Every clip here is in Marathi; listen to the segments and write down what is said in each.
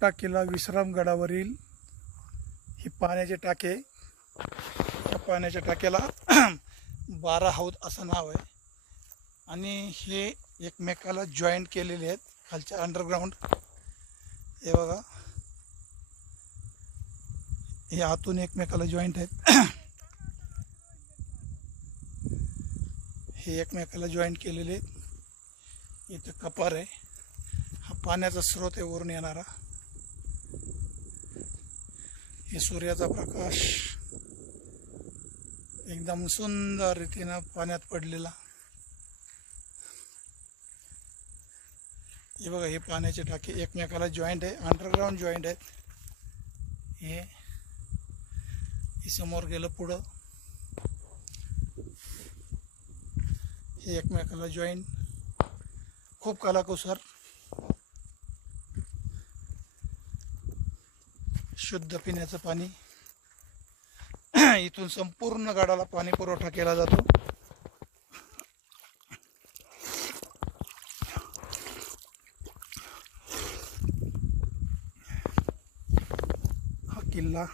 मोठा किल्ला विश्रामगडावरील ही पाण्याचे टाके. या पाण्याच्या टाक्याला 12 हौद असं नाव आहे आणि हे एकमेकाला जॉईंट केलेले आहेत खालच्या अंडरग्राऊंड. हे बघा, हे आतून एकमेकाला जॉईंट आहेत. हे एकमेकाला जॉईंट केलेले आहेत. इथं कपार आहे. हा पाण्याचा स्रोत आहे वरून येणारा. हे सूर्याचा प्रकाश एकदम सुंदर रीतीनं पाण्यात पडलेला. हे बघा, हे पाण्याचे टाके एकमेकाला जॉईंट आहे, अंडरग्राऊंड जॉईंट आहेत. हे समोर गेलं पुढं, हे एकमेकाला जॉईंट. खूप कलाकुसर, शुद्ध पिण्याचं पाणी. इथून संपूर्ण गडाला पाणी पुरवठा केला जातो. हा किल्ला,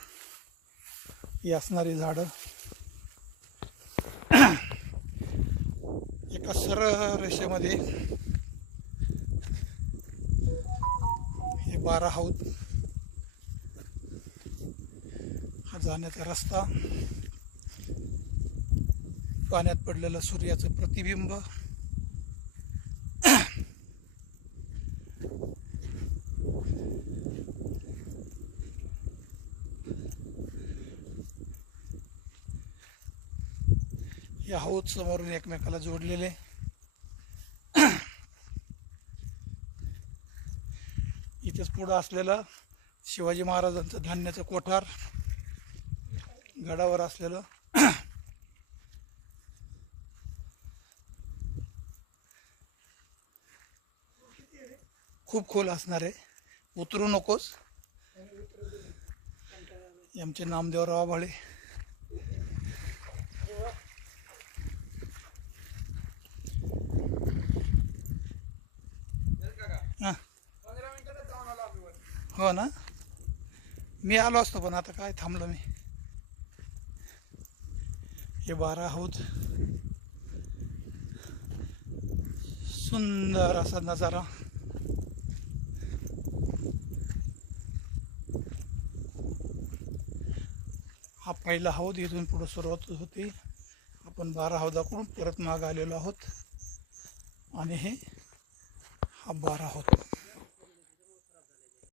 ही असणारी झाडं एका सरळ रेषेमध्ये. हे 12 हौद. हा जाण्याचा रस्ता. पाण्यात पडलेलं सूर्याचं प्रतिबिंब. या हौद समोरून एकमेकाला जोडलेले. इथेच पुढं असलेलं शिवाजी महाराजांचं धान्याचं कोठार, गडावर असलेलं. खूप खोल असणार आहे, उतरू नकोस. आमचे नामदेवराव आभाळे. हो ना, मी आलो असतो पण आता काय थांबलो मी. हे 12 हौद, सुंदर असा नजारा. हा पहिला हौद. इथून पुढे सुरुवात होती. आपण 12 हौदाकडून परत मागे आलेलो आहोत आणि हे हा 12 हौद.